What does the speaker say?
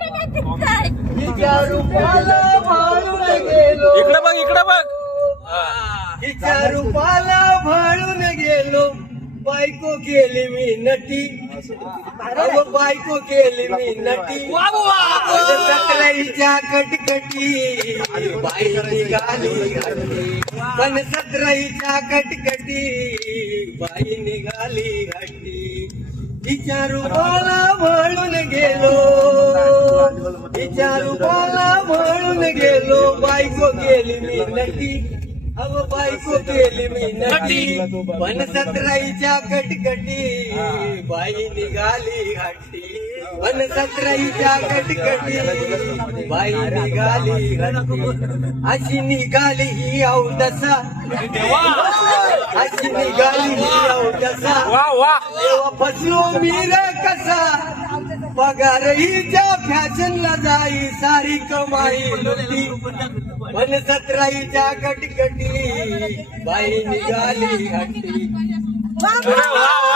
हिच्या रूपाला भाळून गेलो. इकडे बघ इकडे बघ. हिच्या रूपाला भाळून गेलो. बायको केली मी नटी. अगं बायको केली मी नटी. सतराईच्या कटकटी बाई निघाली घाटी. पण सतराईच्या कटकटी बाई निघाली घाटी. तिच्या रूपाला म्हणून गेलो. तिच्या रूपाला म्हणून गेलो. बायको केली मी नटी. अगं बायको केली मी नटी. पण सतराईच्या कटकटी बाई निघाली घाटी. पण सतराईच्या कटकटी बाई निघाली घाटी. अशी निघाली ही अवदसा. अशी निघाली ही अवदसा. वा वा. तेव्हा फसलो मी रे कसा. पगार हिच्या फॅशनला जाई सारी कमाई लुटी. पण सतराईच्या कटकटी बाई निघाली घाटी. वा वा.